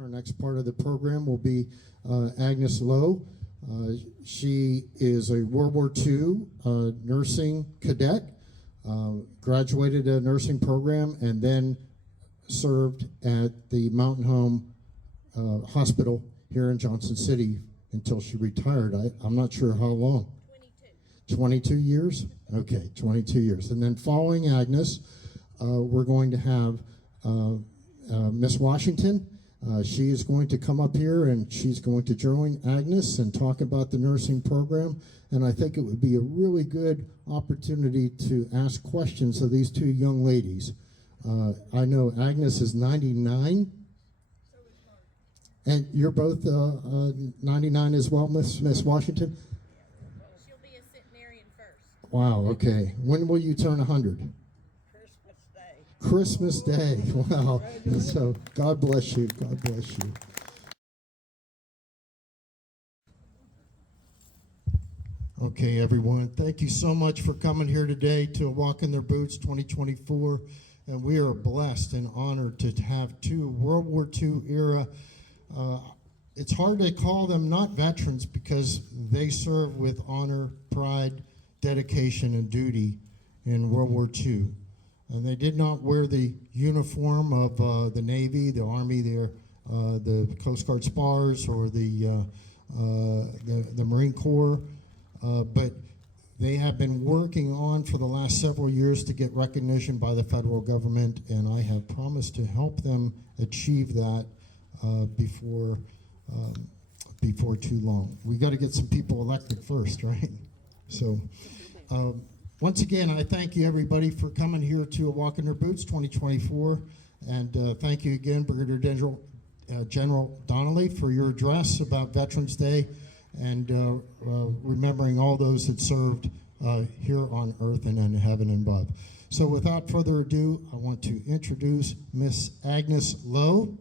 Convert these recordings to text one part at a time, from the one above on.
Our next part of the program will be Agnes Lowe. She is a World War II nursing cadet, graduated a nursing program, and then served at the Mountain Home Hospital here in Johnson City until she retired. I'm not sure how long. 22 years? Okay, 22 years. And then following Agnes, we're going to have Miss Washington. She is going to come up here and she's going to join Agnes and talk about the nursing program. And I think it would be a really good opportunity to ask questions of these two young ladies. I know Agnes is 99. And you're both 99 as well, Miss Washington? She'll be a centenarian first. Wow, okay. When will you turn 100? Christmas Day. Wow. So God bless you. God bless you. Okay, everyone. Thank you so much for coming here today to Walk in Their Boots 2024. And we are blessed and honored to have two World War II era. It's hard to call them not veterans because they serve with honor, pride, dedication, and duty in World War II. And they did not wear the uniform of the Navy, the Army, the Coast Guard Spars, or the Marine Corps, but they have been working on for the last several years to get recognition by the federal government, and I have promised to help them achieve that before too long. We got to get some people elected first, right? So. Once again, I thank you, everybody, for coming here to A Walk in Their Boots 2024. And thank you again, Brigadier General Donnelly, for your address about Veterans Day and remembering all those that served here on earth and in heaven and above. So without further ado, I want to introduce Miss Agnes Lowe,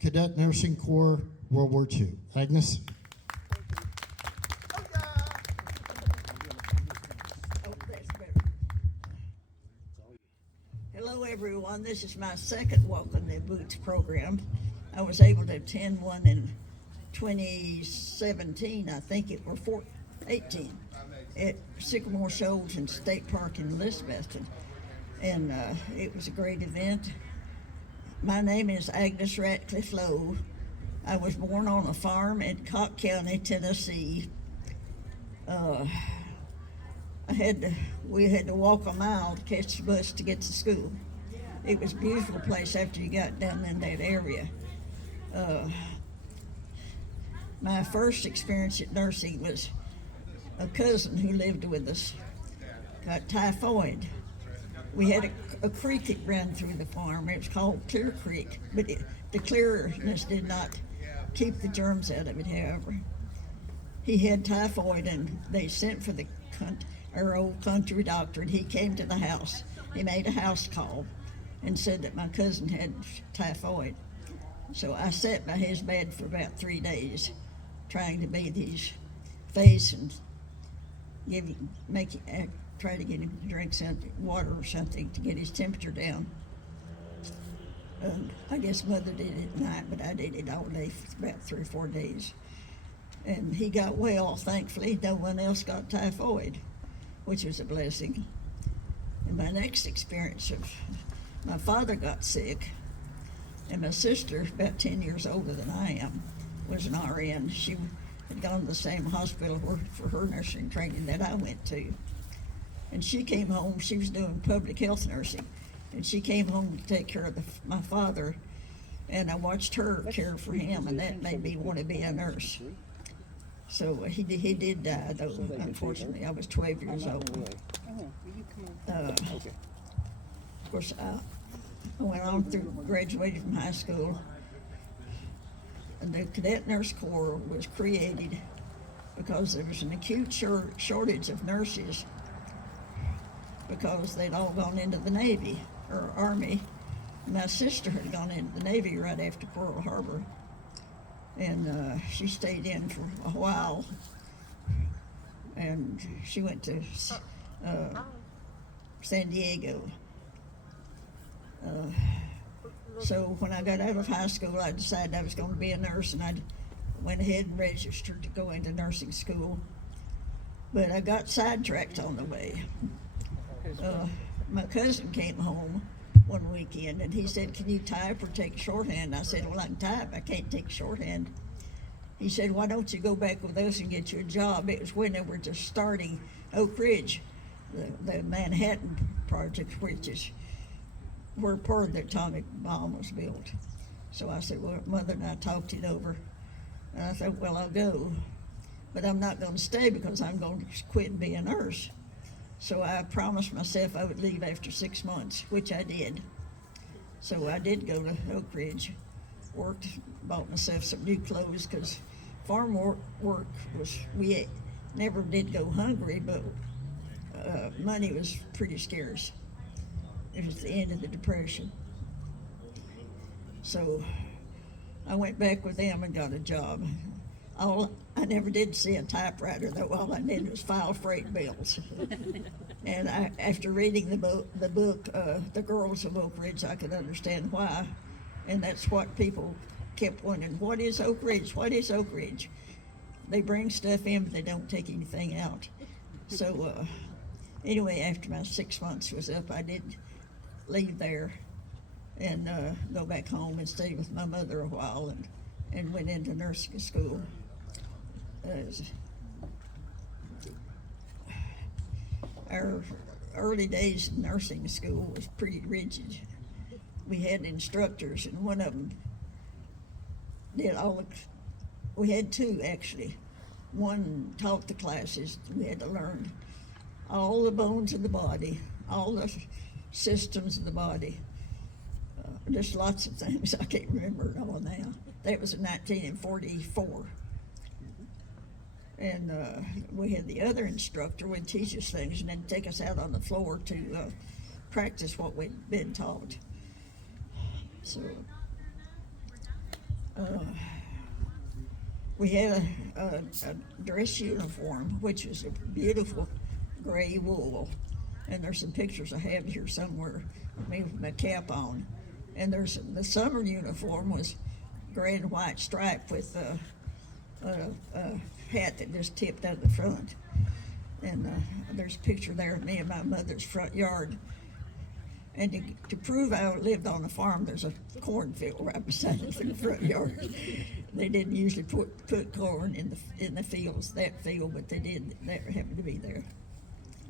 Cadet Nursing Corps, World War II. Agnes? Hello everyone, this is my second Walk in the Boots program. I was able to attend one in 2017, I think it were 18, at Sycamore Shoals and State Park in Elizabeth. And it was a great event. My name is Agnes Ratcliffe Lowe. I was born on a farm in Cobb County, Tennessee. We had to walk a mile to catch the bus to get to school. It was a beautiful place after you got down in that area. My first experience at nursing was a cousin who lived with us got typhoid. We had a creek that ran through the farm. It was called Clear Creek, but the clearness did not keep the germs out of it, however. He had typhoid and they sent for our old country doctor, and he came to the house. He made a house call and said that my cousin had typhoid. So I sat by his bed for about 3 days trying to bathe his face and try to get him to drink something, water or something to get his temperature down. I guess Mother did it at night, but I did it all day for about 3 or 4 days. And he got well, thankfully. No one else got typhoid, which was a blessing. And my next experience my father got sick, and my sister, about 10 years older than I am, was an RN. She had gone to the same hospital for her nursing training that I went to. And she came home, she was doing public health nursing, and she came home to take care of my father, and I watched her care for him, and that made me want to be a nurse. So he did die, though, unfortunately. I was 12 years old. Of course, I went on through, graduated from high school. And the Cadet Nurse Corps was created because there was an acute shortage of nurses because they'd all gone into the Navy or Army. My sister had gone into the Navy right after Pearl Harbor. And she stayed in for a while, and she went to San Diego. So when I got out of high school, I decided I was going to be a nurse, and I went ahead and registered to go into nursing school. But I got sidetracked on the way. My cousin came home one weekend, and he said, "Can you type or take shorthand?" I said, "Well, I can type. I can't take shorthand." He said, "Why don't you go back with us and get you a job?" It was when they were just starting Oak Ridge, the Manhattan Project, which is where part of the atomic bomb was built. So I said, "Well, Mother and I talked it over." And I said, "Well, I'll go, but I'm not going to stay because I'm going to quit and be a nurse." So I promised myself I would leave after 6 months, which I did. So I did go to Oak Ridge, worked, bought myself some new clothes, because farm work was, we never did go hungry, but money was pretty scarce. It was the end of the Depression. So I went back with them and got a job. I never did see a typewriter, though. All I did was file freight bills. And after reading the book, The Girls of Oak Ridge, I could understand why. And that's what people kept wondering, what is Oak Ridge? What is Oak Ridge? They bring stuff in, but they don't take anything out. So anyway, after my 6 months was up, I did leave there and go back home and stay with my mother a while, and went into nursing school. Our early days in nursing school was pretty rigid. We had instructors, and one of them did we had two actually. One taught the classes. We had to learn all the bones of the body, all the systems of the body. Just lots of things I can't remember it all now. That was in 1944. And we had the other instructor would teach us things and then take us out on the floor to practice what we'd been taught. So we had a dress uniform, which was a beautiful gray wool. And there's some pictures I have here somewhere of me with my cap on. And there's the summer uniform was gray and white striped with a hat that just tipped out the front. And there's a picture there of me in my mother's front yard. And to prove I lived on a farm, there's a cornfield right beside it in the front yard. They didn't usually put corn in the fields, that field, but they did. That happened to be there.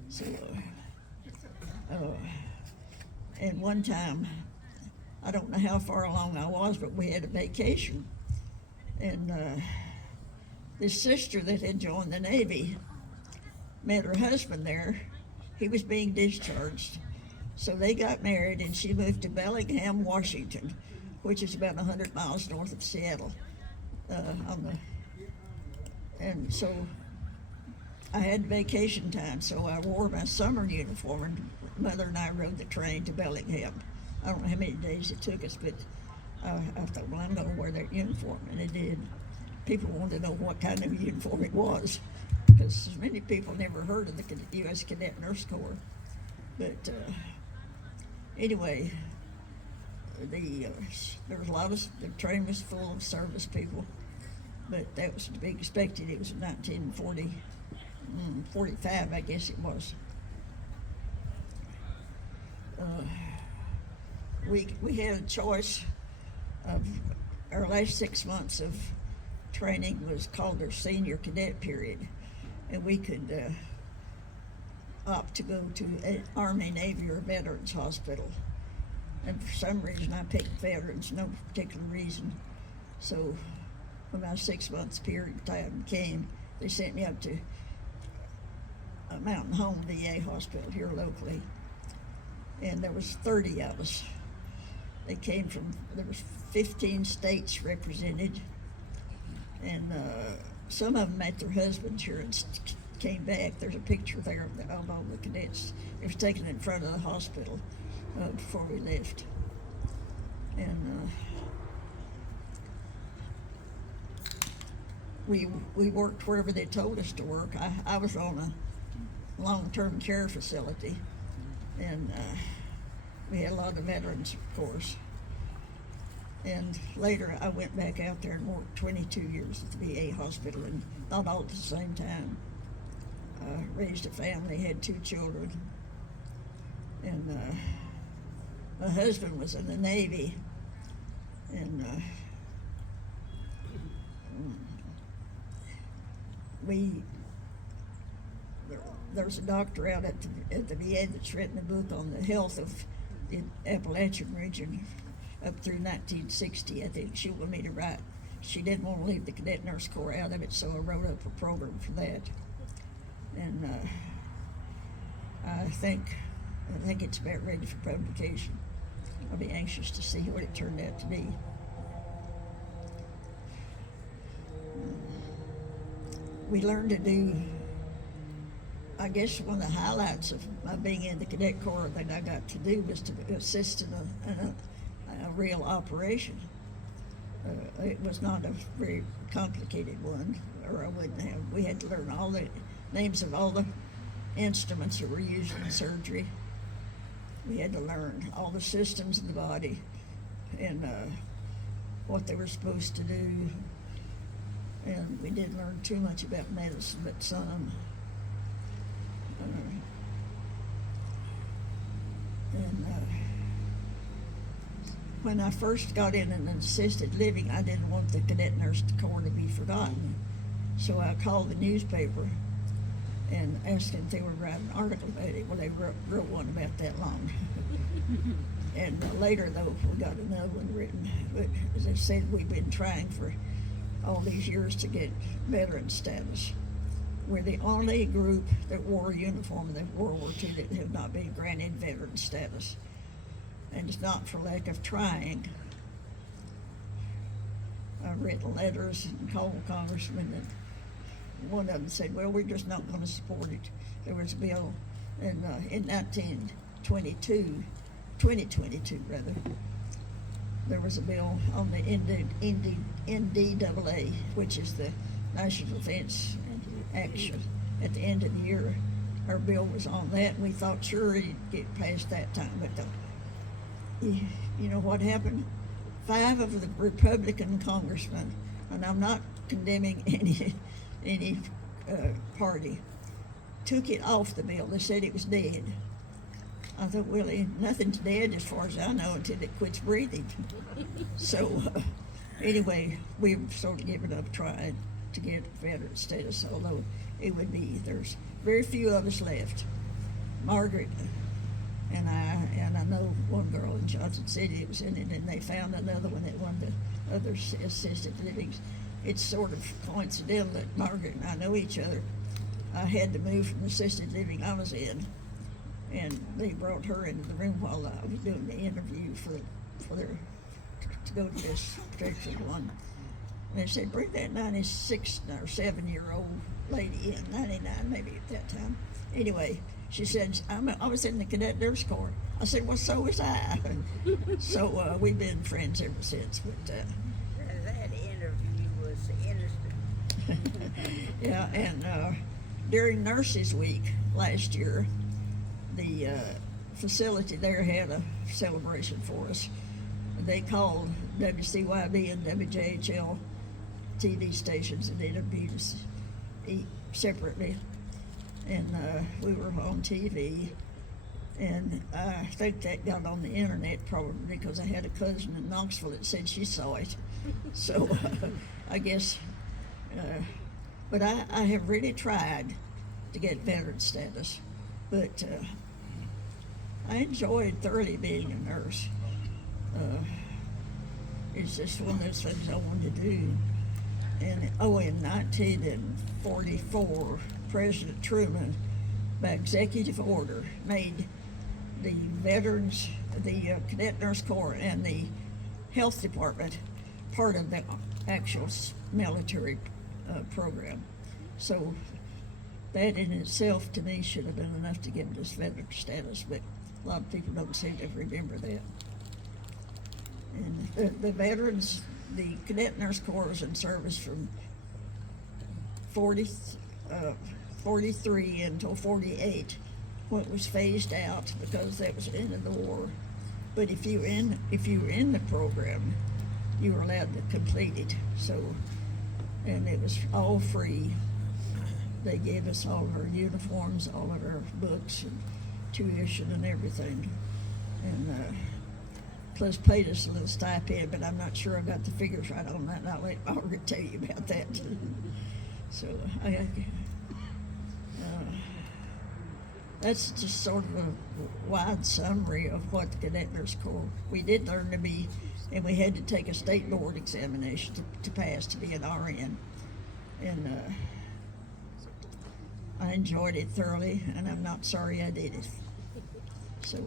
So, and one time, I don't know how far along I was, but we had a vacation, and this sister that had joined the Navy met her husband there. He was being discharged. So they got married, and she moved to Bellingham, Washington, which is about 100 miles north of Seattle. And so I had vacation time, so I wore my summer uniform, and Mother and I rode the train to Bellingham. I don't know how many days it took us, but I thought, well, I'm going to wear that uniform, and it did. People wanted to know what kind of uniform it was, because many people never heard of the U.S. Cadet Nurse Corps. But anyway, there was a lot of, the train was full of service people, but that was to be expected. It was in 45, I guess it was. We had a choice of our last 6 months of training was called our senior cadet period, and we could opt to go to an Army, Navy, or Veterans Hospital. And for some reason I picked veterans, no particular reason. So when my 6 months period time came, they sent me up to a Mountain Home VA hospital here locally. And there was 30 of us. They came from, there was 15 states represented. And some of them met their husbands here and came back. There's a picture there of all the cadets. It was taken in front of the hospital before we left. And we worked wherever they told us to work. I was on a long-term care facility, and we had a lot of veterans, of course. And later I went back out there and worked 22 years at the VA hospital, and not all at the same time. Raised a family, had 2 children, and my husband was in the Navy, and there's a doctor out at the VA that's written a book on the health of the Appalachian region up through 1960. I think she wanted me to write. She didn't want to leave the Cadet Nurse Corps out of it, so I wrote up a program for that. And I think it's about ready for publication. I'll be anxious to see what it turned out to be. We learned to do, I guess one of the highlights of my being in the Cadet Corps that I got to do was to assist in a real operation. It was not a very complicated one, or I wouldn't have. We had to learn all the names of all the instruments that were used in surgery. We had to learn all the systems in the body and what they were supposed to do. And we didn't learn too much about medicine, but some. When I first got in an assisted living, I didn't want the Cadet Nurse Corps to be forgotten. So I called the newspaper and asked them if they would write an article about it. Well, they wrote one about that long. And later, though, we got another one written. But as I said, we've been trying for all these years to get veteran status. We're the only group that wore a uniform in World War II that have not been granted veteran status. And it's not for lack of trying. I've written letters and called congressmen, and one of them said, well, we're just not going to support it. There was a bill in 2022, there was a bill on the NDAA, which is the National Defense Action. At the end of the year, our bill was on that, and we thought sure it'd get passed that time. But you know what happened? 5 of the Republican congressmen, and I'm not condemning any party, took it off the bill. They said it was dead. I thought, well, nothing's dead as far as I know until it quits breathing. So anyway, we've sort of given up trying to get veteran status, although there's very few of us left. Margaret and I know one girl in Johnson City that was in it, and they found another one at one of the other assisted livings. It's sort of coincidental that Margaret and I know each other. I had to move from the assisted living I was in, and they brought her into the room while I was doing the interview to go to this particular one. And they said, bring that 96 or 7-year-old lady in, 99 maybe at that time. Anyway, she said, I was in the Cadet Nurse Corps. I said, well, so was I. So we've been friends ever since. But that interview was interesting. yeah, and during Nurses Week last year, the facility there had a celebration for us. They called WCYB and WJHL TV stations and interviewed us separately. And we were on TV, and I think that got on the internet probably because I had a cousin in Knoxville that said she saw it. So I guess, but I have really tried to get veteran status, but I enjoyed thoroughly being a nurse. It's just one of those things I wanted to do. And in 1944, President Truman, by executive order, made the veterans, the Cadet Nurse Corps, and the Health Department part of the actual military program. So that in itself, to me, should have been enough to give us veteran status, but a lot of people don't seem to remember that. And the veterans, the Cadet Nurse Corps was in service from 43 until 48, when it was phased out because that was the end of the war. But if you were in the program, you were allowed to complete it. So, and it was all free. They gave us all of our uniforms, all of our books, and tuition and everything. And plus paid us a little stipend, but I'm not sure I got the figures right on that. And I'll let Margaret tell you about that. So that's just sort of a wide summary of what the Cadet Nurse Corps. We did learn to be, and we had to take a state board examination to pass to be an RN. And I enjoyed it thoroughly, and I'm not sorry I did it. So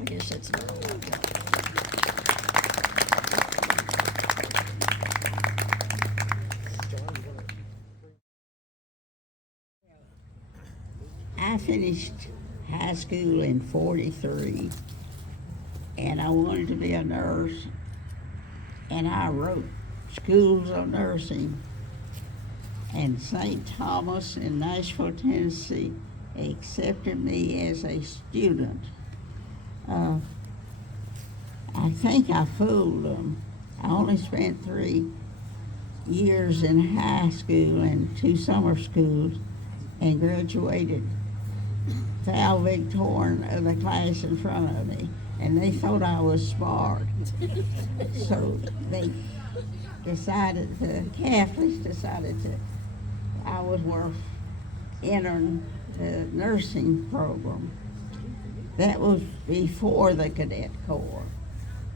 I guess that's about all I've got. I finished high school in 43, and I wanted to be a nurse, and I wrote schools of nursing, and St. Thomas in Nashville, Tennessee accepted me as a student. I think I fooled them. I only spent 3 years in high school and 2 summer schools and graduated valedictorian of the class in front of me, and they thought I was smart. So they decided, the Catholics decided I was worth entering the nursing program. That was before the Cadet Corps.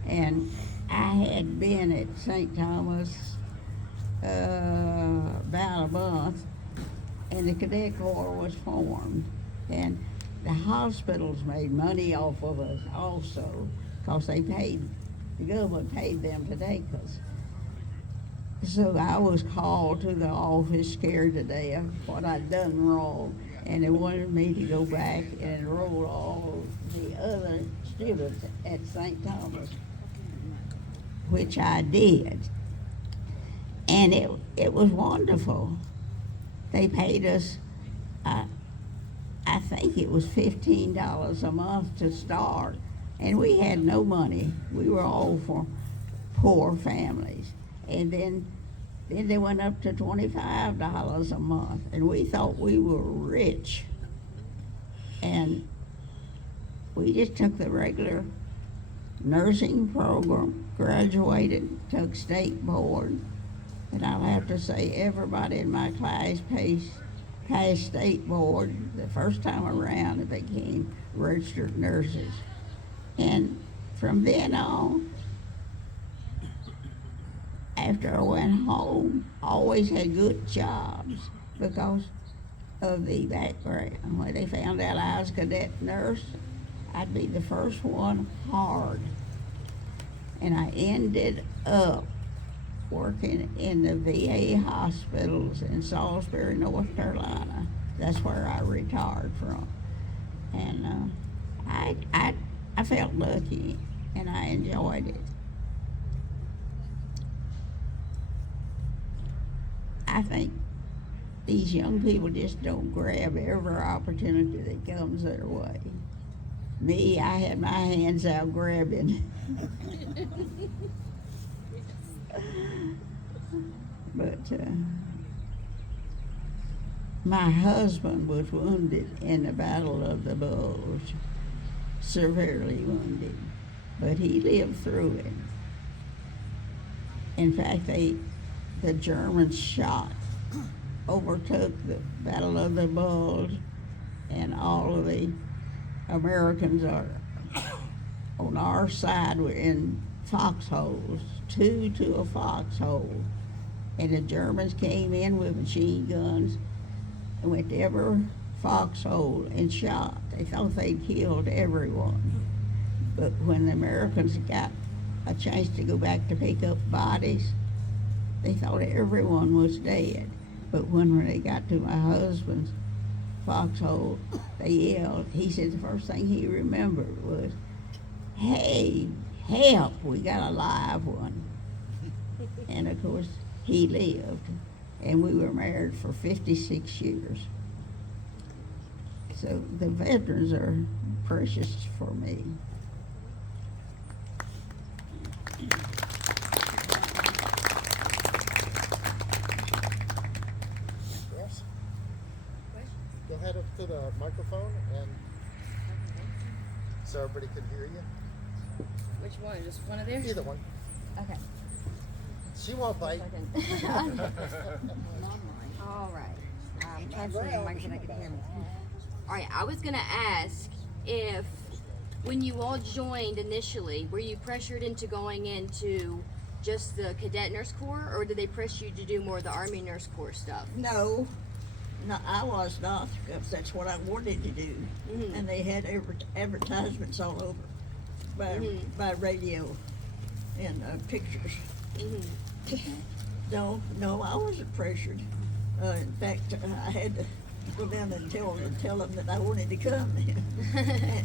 And I had been at St. Thomas about a month, and the Cadet Corps was formed. And the hospitals made money off of us also, because the government paid them to take us. So I was called to the office scared to death what I'd done wrong, and they wanted me to go back and enroll all the other students at St. Thomas, which I did. And it was wonderful. They paid us, I think it was $15 a month to start, and we had no money. We were all from poor families. And then they went up to $25 a month, and we thought we were rich. And we just took the regular nursing program, graduated, took state board, and I'll have to say everybody in my class passed state board. The first time around, it became registered nurses. And from then on, after I went home, I always had good jobs because of the background. When they found out I was a cadet nurse, I'd be the first one hard. And I ended up working in the VA hospitals in Salisbury, North Carolina. That's where I retired from. And I felt lucky, and I enjoyed it. I think these young people just don't grab every opportunity that comes their way. Me, I had my hands out grabbing. But my husband was wounded in the Battle of the Bulge, severely wounded, but he lived through it. In fact, the Germans overtook the Battle of the Bulge, and all of the Americans are on our side were in foxholes, 2 to a foxhole. And the Germans came in with machine guns and went to every foxhole and shot. They thought they'd killed everyone. But when the Americans got a chance to go back to pick up bodies, they thought everyone was dead. But when they got to my husband's foxhole, they yelled. He said the first thing he remembered was, "Hey, help, we got a live one." And of course, he lived, and we were married for 56 years. So the veterans are precious for me. go ahead up to the microphone and so everybody can hear you. Which one? Just one of theirs? Either one. Okay. She won't bite. All right. I'm trying to show you Mike so they can hear me. All right. I was gonna ask if, when you all joined initially, were you pressured into going into just the Cadet Nurse Corps, or did they press you to do more of the Army Nurse Corps stuff? No, I was not, because that's what I wanted to do. Mhm. And they had advertisements all over by radio and pictures. No, I wasn't pressured. In fact, I had to go down and tell them that I wanted to come.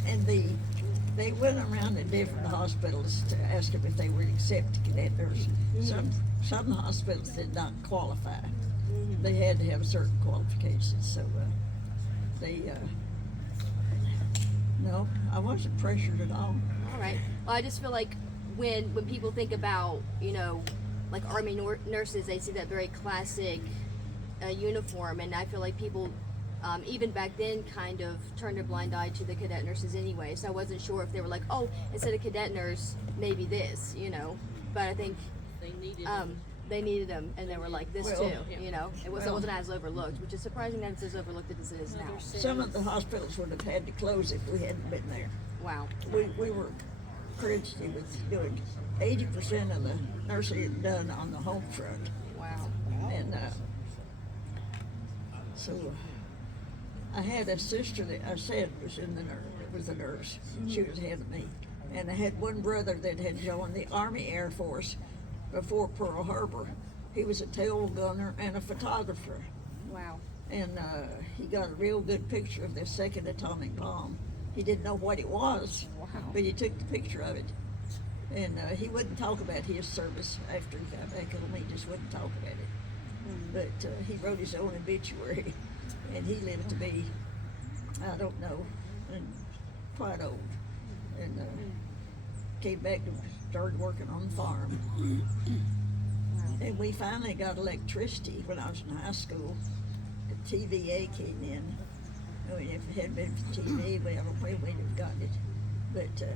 and they went around to different hospitals to ask them if they would accept cadet nurses. Some hospitals did not qualify. They had to have certain qualifications, so no, I wasn't pressured at all. All right. Well, I just feel like when people think about, like Army nurses, they see that very classic uniform, and I feel like people, even back then, kind of turned a blind eye to the cadet nurses anyway. So I wasn't sure if they were like, oh, instead of cadet nurse, maybe this, But I think they needed them, and they were like this Well, too. It wasn't as overlooked, which is surprising that it's as overlooked as it is now. Some of the hospitals would have had to close if we hadn't been there. Wow. We were credited with doing 80% of the nursing done on the home front. Wow. And so I had a sister that I said was a nurse. She was ahead of me. And I had one brother that had joined the Army Air Force before Pearl Harbor. He was a tail gunner and a photographer. Wow. And he got a real good picture of the second atomic bomb. He didn't know what it was, but he took the picture of it. And he wouldn't talk about his service after he got back home. He just wouldn't talk about it. But he wrote his own obituary, and he lived to be, I don't know, quite old. And came back and started working on the farm. And we finally got electricity when I was in high school. The TVA came in. I mean, if it hadn't been for TV, we wouldn't have gotten it. But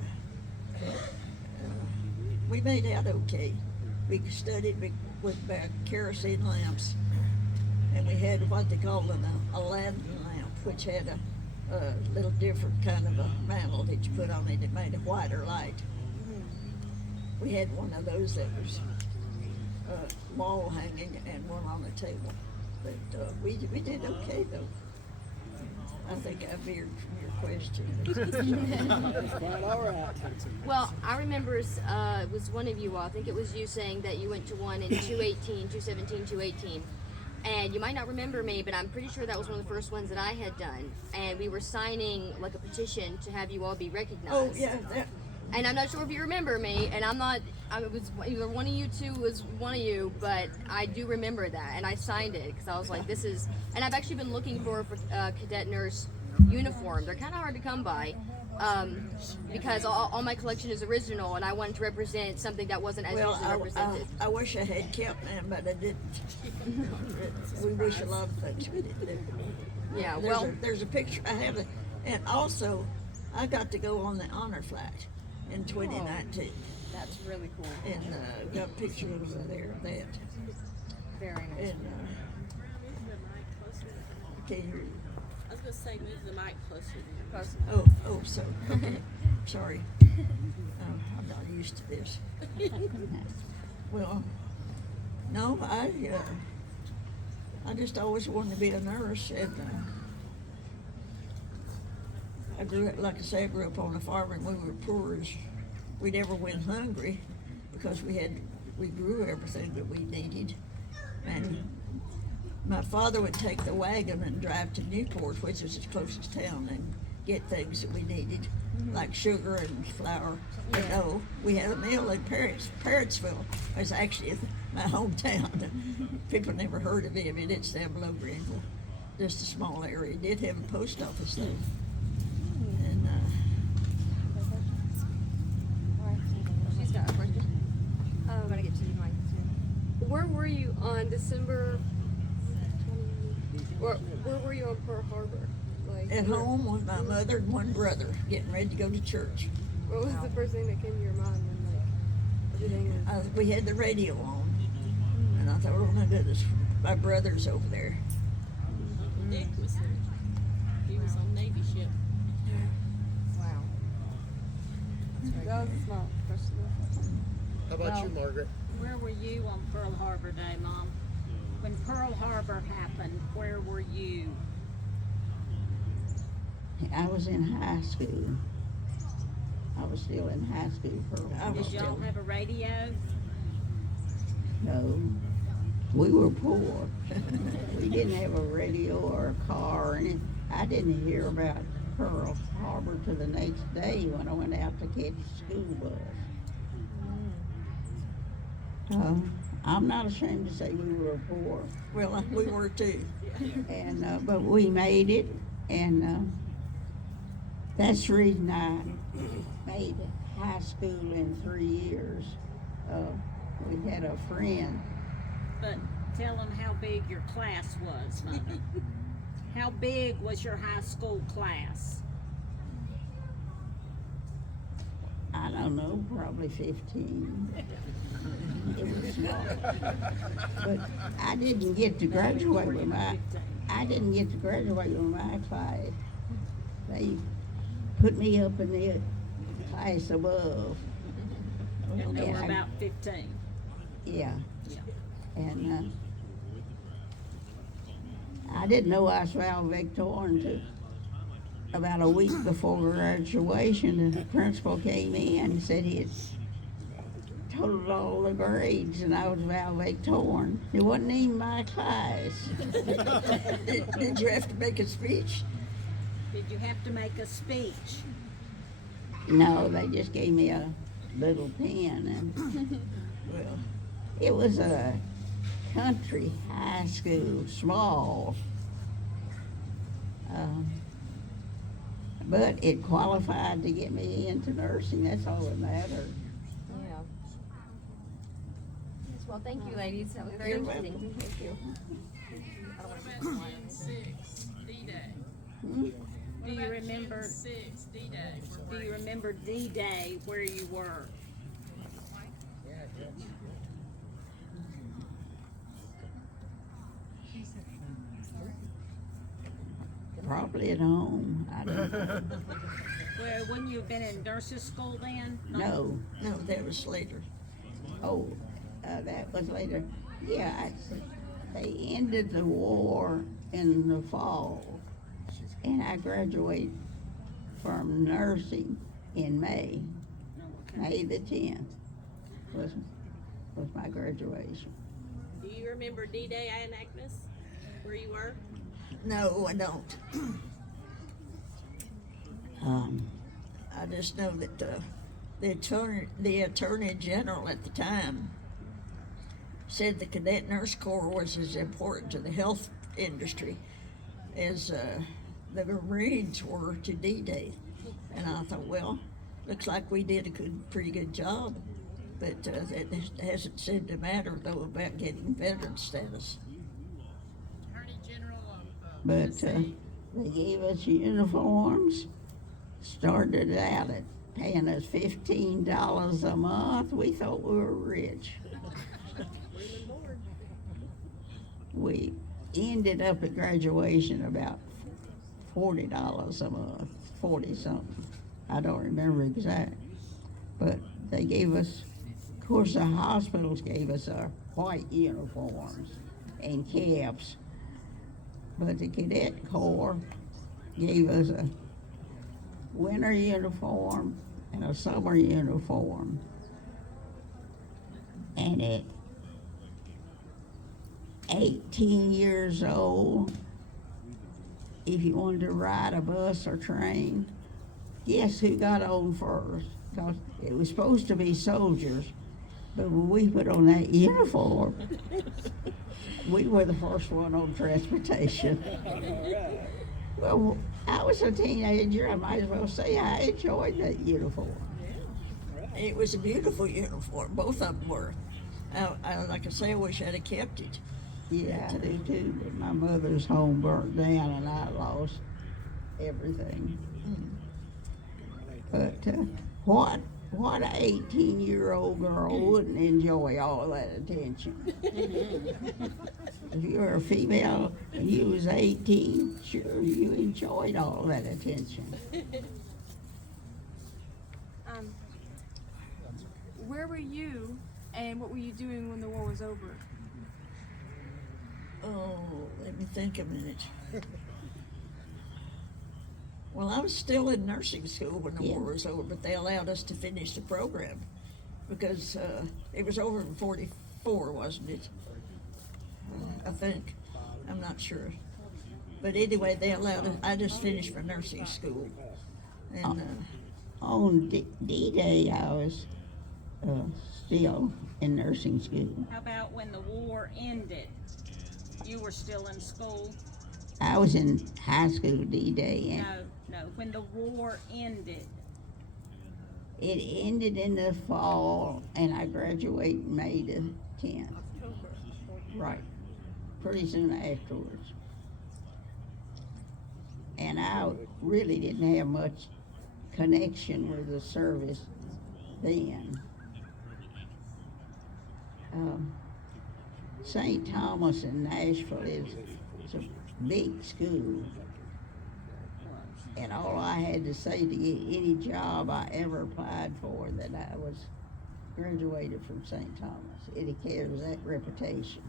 we made out okay. We studied with kerosene lamps, and we had what they called an Aladdin lamp, which had a little different kind of a mantle that you put on it that made a whiter light. We had one of those that was wall hanging and one on the table. But we did okay, though. I think I veered from your question. That's quite all right. Well, I remember it was one of you all, I think it was you, saying that you went to one in 217, 218. And you might not remember me, but I'm pretty sure that was one of the first ones that I had done. And we were signing like a petition to have you all be recognized. Oh, yeah. And I'm not sure if you remember me, and it was either one of you two was one of you, but I do remember that, and I signed it because I was like, this is, and I've actually been looking for a cadet nurse uniform. They're kind of hard to come by because all my collection is original, and I wanted to represent something that wasn't as usually represented. I wish I had kept them, but I didn't. We wish a lot of folks we didn't. Yeah, there's a picture. I have it, and also I got to go on the honor flight in 2019. That's really cool. And got pictures over there of that. Very nice. And can't hear you. I was going to say, move the mic closer to you. Oh, so, okay. Sorry. I'm not used to this. Well, no, I just always wanted to be a nurse, and I grew up, like I say, I grew up on a farm, and we were poor as we never went hungry because we grew everything that we needed. And my father would take the wagon and drive to Newport, which is the closest town, and get things that we needed, like sugar and flour. But no, we had a mill in Parrotsville. It's actually my hometown. People never heard of it. It's down below Greenville, just a small area. It did have a post office though. And She's got a question. I'm gonna get to you, Mike. Where were you on December Where were you on Pearl Harbor? Like, At home with my mother and one brother, getting ready to go to church. What was the first thing that came to your mind when like everything was? We had the radio on, and I thought, oh my goodness, my brother's over there. Dick was there. He was on Navy ship. Wow. That was not personal. How about you, Margaret? Where were you on Pearl Harbor Day, Mom? When Pearl Harbor happened, where were you? I was in high school. I was still in high school for a while. Did y'all have a radio? No, we were poor. We didn't have a radio or a car or anything. I didn't hear about Pearl Harbor till the next day when I went out to catch the school bus. I'm not ashamed to say we were poor, Well, we were too. and but we made it, and that's the reason I made high school in 3 years. We had a friend. But tell them how big your class was, Mother. How big was your high school class? I don't know, probably 15. It was small. But I didn't get to graduate with my class. They put me up in the class above. And there were Yeah, about 15. Yeah, Yeah. and I didn't know I was valedictorian until about a week before graduation, and the principal came in and said he had totaled all the grades, and I was valedictorian. It wasn't even my class. Did you have to make a speech? Did you have to make a speech? No, they just gave me a little pen, and Well, it was a country high school, small. But it qualified to get me into nursing. That's all that mattered. Yeah. Yes, well, thank you, ladies. That was very You're interesting. welcome. Thank you. Hmm? Do you remember Do you remember D-Day where you were? Probably at home. I don't know. Well, wouldn't you have been in nurses school then? No. no, that was later. Oh, that was later. Yeah, they ended the war in the fall, and I graduated from nursing in May. May the 10th was my graduation. Do you remember D-Day, Agnes? Where you were? No, I don't. I just know that the attorney general at the time said the Cadet Nurse Corps was as important to the health industry as the Marines were to D-Day. And I thought, well, looks like we did a pretty good job. But that hasn't seemed to matter, though, about getting veteran status. But they gave us uniforms, started out at paying us $15 a month. We thought we were rich. We ended up at graduation about $40 a month, 40 something. I don't remember exact. But they gave us, of course, the hospitals gave us our white uniforms and caps. But the Cadet Corps gave us a winter uniform and a summer uniform. And at 18 years old, if you wanted to ride a bus or train, guess who got on first? Because it was supposed to be soldiers, but when we put on that uniform, we were the first one on transportation. Well, I was a teenager. I might as well say I enjoyed that uniform. It was a beautiful uniform. Both of them were. Like I say, I wish I'd have kept it. Yeah, I do too, but my mother's home burnt down and I lost everything. But what an 18-year-old girl wouldn't enjoy all that attention? If you were a female and you was 18, sure, you enjoyed all that attention. Where were you and what were you doing when the war was over? Oh, let me think a minute. Well, I was still in nursing school when the war was over, but they allowed us to finish the program because it was over in 44, wasn't it? I think. I'm not sure. But anyway, they allowed us. I just finished my nursing school. And On D-Day, I was still in nursing school. How about when the war ended? You were still in school? I was in high school D-Day, and No, when the war ended. it ended in the fall, and I graduated May the 10th. Right, pretty soon afterwards. And I really didn't have much connection with the service then. St. Thomas in Nashville is a big school. And all I had to say to get any job I ever applied for that I was graduated from St. Thomas. It carries that reputation.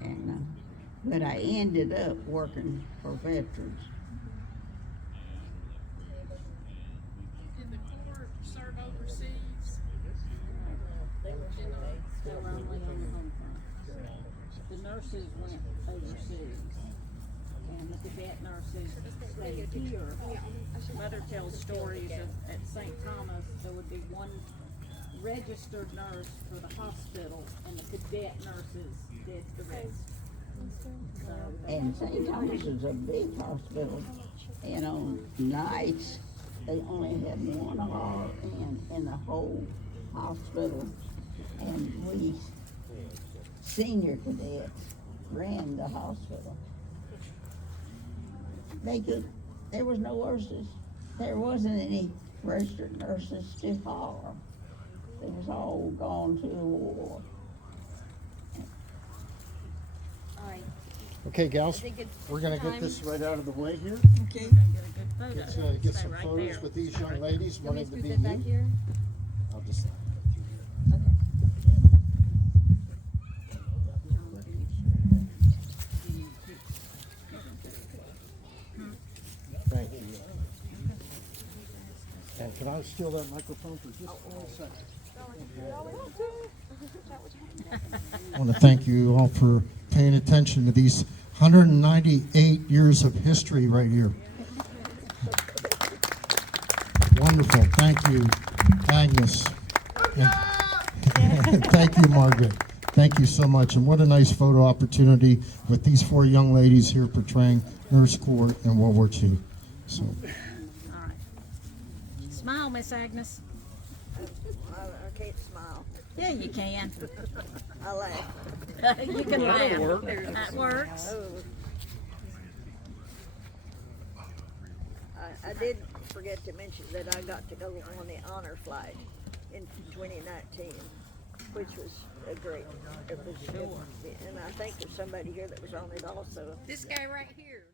And but I ended up working for veterans. Did the Corps serve overseas? They were only on the home front. The nurses went overseas, and the cadet nurses stayed here. Mother tells stories of at St. Thomas, there would be one registered nurse for the hospital, and the cadet nurses did the rest. And St. Thomas is a big hospital, and on nights, they only had one RN in the whole hospital. And we senior cadets ran the hospital. There was no nurses. There wasn't any registered nurses to hire. They was all gone to the war. All right. Okay, gals, I think it's we're gonna get time. this right out of the way here. okay. We're gonna get a good photo. Let's get Stay some right photos there. with these Stay young right ladies You want me wanting to to be scoot that back you. here? I'll just. Thank you. And can I steal that microphone for just 1 second? I want to thank you all for paying attention to these 198 years of history right here. Wonderful. Thank you, Agnes. And thank you, Margaret. Thank you so much. And what a nice photo opportunity with these 4 young ladies here portraying Nurse Corps in World War II. So, All right. Smile, Miss Agnes. I can't smile. Yeah, you can. I laugh. You can laugh. That works. I did forget to mention that I got to go on the honor flight in 2019, which was a great. It was, and I think there's somebody here that was on it also. This guy right here.